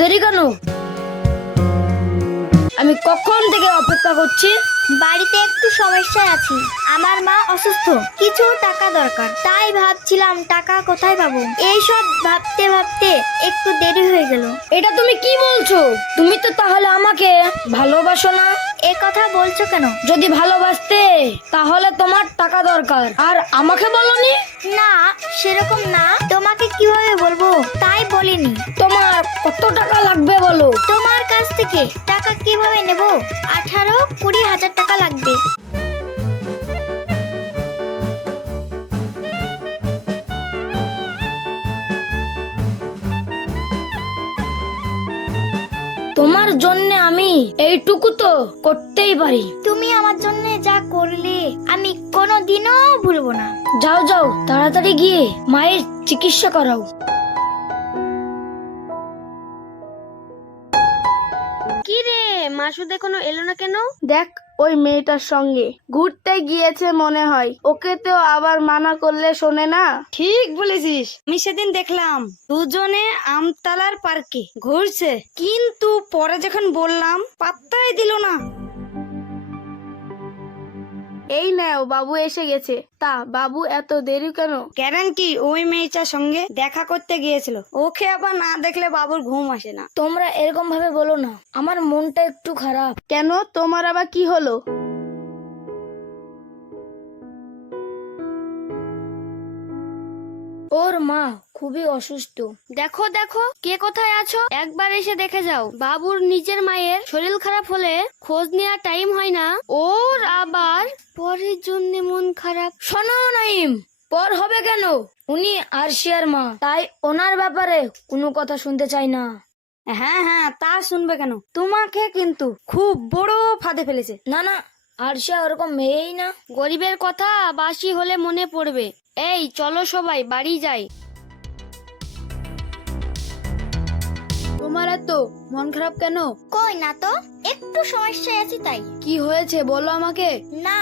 দেরি কেন? আমি কখন থেকে অপেক্ষা করছি? বাড়িতে একটু সমস্যায় আছি। আমার মা অসুস্থ কিছু টাকা দরকার। তাই ভাবছিলাম টাকা কোথায় পাবো? এইসব ভাবতে ভাবতে একটু দেরি হয়ে গেল। এটা তুমি কি বলছো? তুমি তো তাহলে আমাকে ভালোবাসো না? এ কথা বলছো কেন? যদি ভালোবাসতে তাহলে তোমার টাকা দরকার। আর আমাকে বলনি? না সেরকম না। তোমাকে কীভাবে বলব? তাই বলিনি। তোমার কত টাকা লাগবে বলো? তোমার কাছ থেকে টাকা কীভাবে নেব? আঠারো কুড়ি হাজার টাকা লাগবে। তোমার জন্য আমি এইটুকু তো করতেই পারি। তুমি আমার জন্য যা করলে আমি কোনো দিনও ভুলবো না। যাও যাও তাড়াতাড়ি গিয়ে মায়ের চিকিৎসা করাও। কি রে মাসুদে কোনো এলো না কেন? দেখ ওই মেয়েটার সঙ্গে। ঘুরতে গিয়েছে মনে হয়। ওকে তো আবার মানা করলে শোনে না? ঠিক বলেছিস। আমি সেদিন দেখলাম দুজনে আমতলার পার্কে ঘুরছে। কিন্তু পরে যখন বললাম, পাত্তাই দিল না। এই নাও বাবু এসে গেছে। তা বাবু এত দেরি কেন? গ্যারান্টি ওই মেয়েটার সঙ্গে দেখা করতে গিয়েছিল। ওকে আবার না দেখলে বাবুর ঘুম আসে না। তোমরা এরকম ভাবে বলো না আমার মনটা একটু খারাপ। কেন? তোমার আবার কি হলো? ওর মা খুবই অসুস্থ। দেখো দেখো কে কোথায় আছো? একবার এসে দেখে যাও। বাবুর নিজের মায়ের শরীর খারাপ হলে খোঁজ নেওয়ার টাইম হয় না। ওর আবার পরের জন্য মন খারাপ। শোনো নাইম পর হবে কেন? উনি আরশিয়ার মা তাই ওনার ব্যাপারে কোনো কথা শুনতে চাই না। হ্যাঁ হ্যাঁ তা শুনবে কেন? তোমাকে কিন্তু খুব বড় ফাঁদে ফেলেছে। না না আরশিয়া ওরকম মেয়েই না। গরিবের কথা বাসি হলে মনে পড়বে। এই চলো সবাই বাড়ি যাই। তোমার এত মন খারাপ কেন? কই না তো একটু সমস্যায় আছি তাই। কি হয়েছে বলো আমাকে। না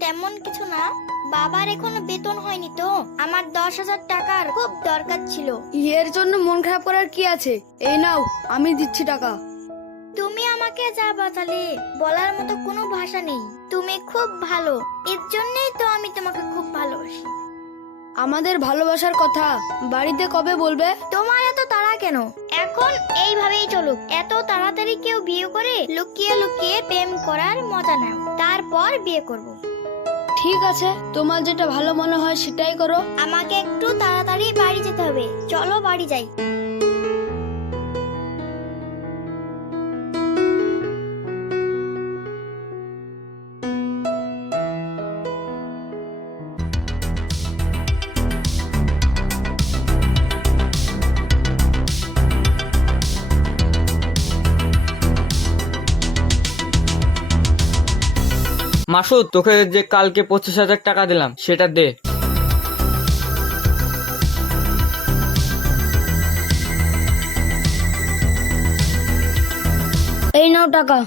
তেমন কিছু না। বাবার এখনও বেতন হয়নি তো। আমার দশ হাজার টাকার খুব দরকার ছিল। এর জন্য মন খারাপ করার কি আছে? এই নাও আমি দিচ্ছি টাকা। তুমি আমাকে যা বাঁচালে বলার মতো কোনো ভাষা নেই। তুমি খুব ভালো এর জন্যই তো আমি তোমাকে খুব ভালোবাসি। আমাদের ভালোবাসার কথা বাড়িতে কবে বলবে? তোমার এত তাড়া কেন? এখন এইভাবেই চলুক। এত তাড়াতাড়ি কেউ বিয়ে করে লুকিয়ে লুকিয়ে প্রেম করার মজা নাও। তারপর বিয়ে করব। ঠিক আছে তোমার যেটা ভালো মনে হয় সেটাই করো। আমাকে একটু তাড়াতাড়ি বাড়ি যেতে হবে। চলো বাড়ি যাই। মাসুদ তোকে যে কালকে পঁচিশ হাজার টাকা দিলাম সেটা দে। এই নাও টাকা।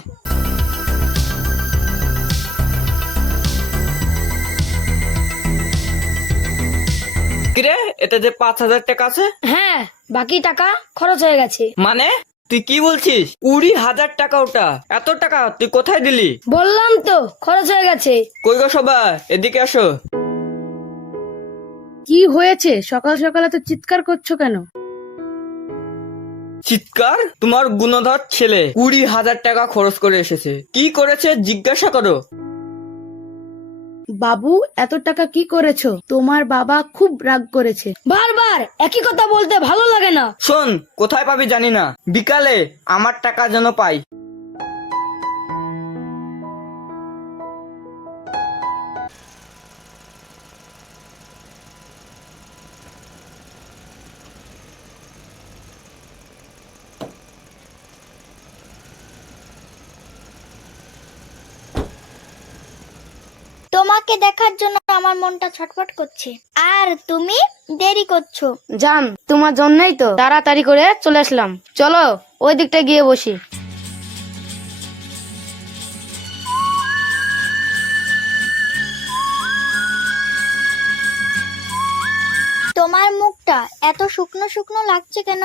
কিরে এতে যে পাঁচ হাজার টাকা আছে? হ্যাঁ বাকি টাকা খরচ হয়ে গেছে। মানে? তুই কি বলছিস? কুড়ি হাজার টাকা ওটা। এত টাকা? তুই কোথায় দিলি? বললাম তো খরচ হয়ে গেছে। কই গো সবাই? এদিকে আসো। কি হয়েছে? সকাল সকাল এত চিৎকার করছ কেন? চিৎকার? তোমার গুণধর ছেলে। কুড়ি হাজার টাকা খরচ করে এসেছে। কি করেছে? জিজ্ঞাসা করো। বাবু এত টাকা কি করেছ? তোমার বাবা খুব রাগ করেছে। বারবার! একই কথা বলতে ভালো লাগে না। শোন কোথায় পাবি জানি না। বিকালে আমার টাকা যেন পাই। তোমাকে দেখার জন্য আমার মনটা ছটফট করছে। আর তুমি দেরি করছ। জান তোমার জন্যই তো তাড়াতাড়ি করে চলে আসলাম। চলো ওই দিকটা গিয়ে বসি। তোমার মুখটা এত শুকনো শুকনো লাগছে কেন?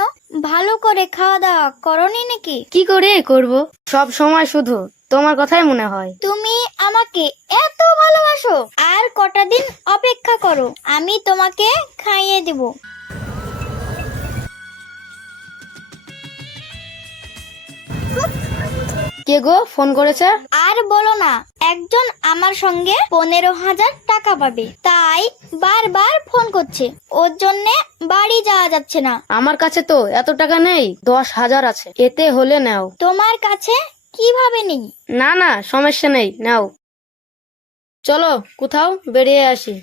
ভালো করে খাওয়া দাওয়া করনি নাকি? কি করে করব? সব সময় শুধু তোমার কথাই মনে হয়। তুমি আমাকে এত ভালোবাসো। আর কটা দিন অপেক্ষা করো আমি তোমাকে খাইয়ে দেব। কে গো ফোন করেছে? আর বলো না একজন আমার সঙ্গে পনেরো হাজার টাকা পাবে। তাই বারবার ফোন করছে। ওর জন্য বাড়ি যাওয়া যাচ্ছে না। আমার কাছে তো এত টাকা নেই দশ হাজার আছে। এতে হলে নাও। তোমার কাছে কীভাবে নেই? না না সমস্যা নেই নাও। চলো কোথাও বেরিয়ে আসি।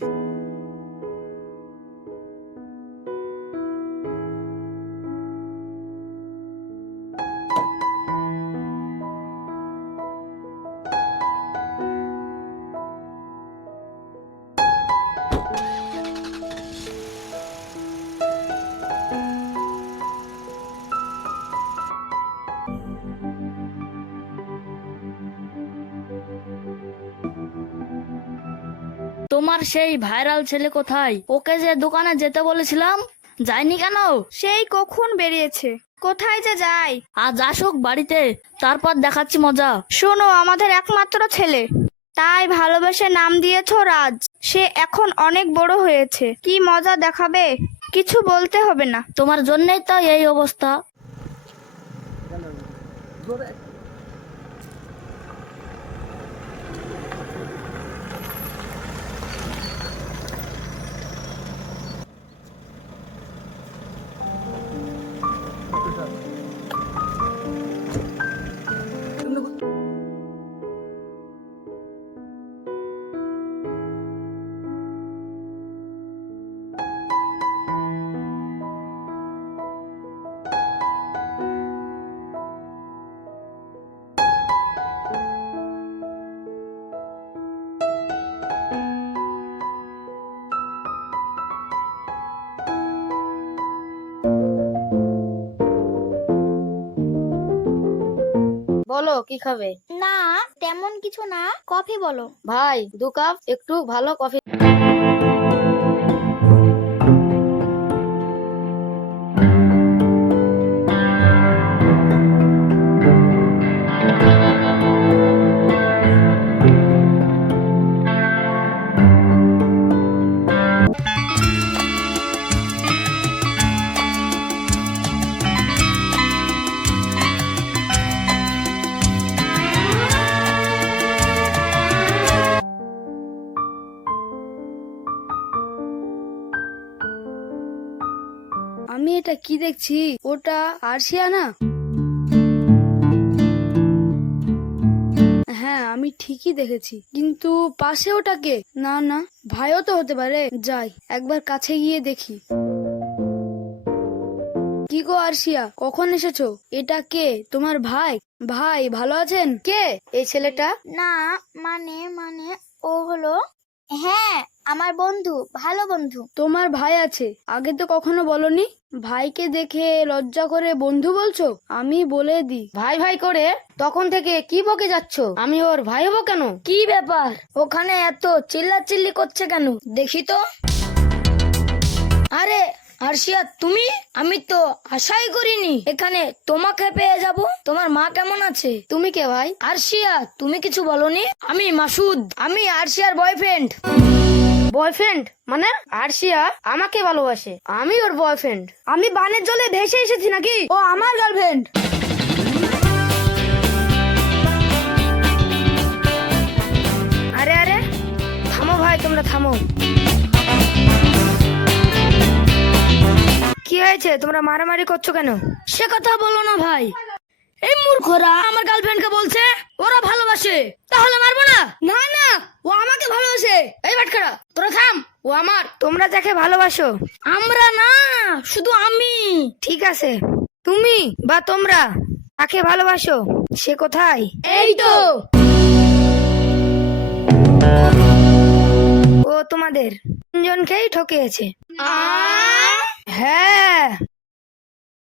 তোমার সেই ভাইরাল ছেলে কোথায়? ওকে যে দোকানে যেতে বলেছিলাম যায়নি কেন? সেই কখন বেরিয়েছে? কোথায় যে যায়? আজ আসুক বাড়িতে তারপর দেখাচ্ছি মজা। শোনো আমাদের একমাত্র ছেলে। তাই ভালোবেসে নাম দিয়েছ রাজ। সে এখন অনেক বড় হয়েছে। কি মজা দেখাবে? কিছু বলতে হবে না। তোমার জন্যই তো এই অবস্থা। বলো কি খাবে? না তেমন কিছু না কফি বলো। ভাই দু কাপ একটু ভালো কফি। আমি এটা কি দেখছি? ওটা আরশিয়া না হ্যাঁ আমি ঠিকই দেখেছি। কিন্তু পাশে ওটা কে? না না, ভাইও তো হতে পারে। যাই, একবার কাছে গিয়ে দেখি। কি গো আরশিয়া, কখন এসেছ? এটা কে? তোমার ভাই? ভাই, ভালো আছেন? কে? এই ছেলেটা? না মানে মানে ও হলো হ্যাঁ আমার বন্ধু ভালো বন্ধু। তোমার ভাই আছে। আগে তো কখনো বলনি? ভাইকে দেখে লজ্জা করে বন্ধু বলছো? আমি বলে দি ভাই ভাই করে? তখন থেকে কি বকে যাচ্ছ? আমি ওর ভাই হব কেন? কি ব্যাপার? ওখানে এত চিল্লাচিল্লি করছে কেন? দেখি তো। আরে আরশিয়া, তুমি? আমি তো আশাই করিনি। এখানে তোমাকে পেয়ে যাব। তোমার মা কেমন আছে? তুমি কে ভাই? আরশিয়া, তুমি কিছু বলনি? আমি মাসুদ, আমি আরশিয়ার বয়ফ্রেন্ড বয়ফ্রেন্ড মানে? আরশিয়া, আমাকে ভালোবাসে। আমি ওর বয়ফ্রেন্ড আমি বানের জলে ভেসে এসেছি নাকি? ও আমার গার্লফ্রেন্ড আরে আরে, থামো ভাই, তোমরা থামো। হয়েছে? তোমরা মারামারি করছ কেন? সে কথা বলো না ভাই। এই মূর্খরা আমার গার্লফ্রেন্ডকে বলছে ওরা ভালোবাসে। তাহলে মারবো না? না না ও আমাকে ভালোবাসে। এই বাটখারা তোরা থাম ও আমার। তোমরা যাকে ভালোবাসো। আমরা না শুধু আমি। ঠিক আছে। তুমি বা তোমরা তাকে ভালোবাসো? সে কোথায়? এই তো। ও তোমাদের তিনজনকেই ঠকিয়েছে। হ্যাঁ।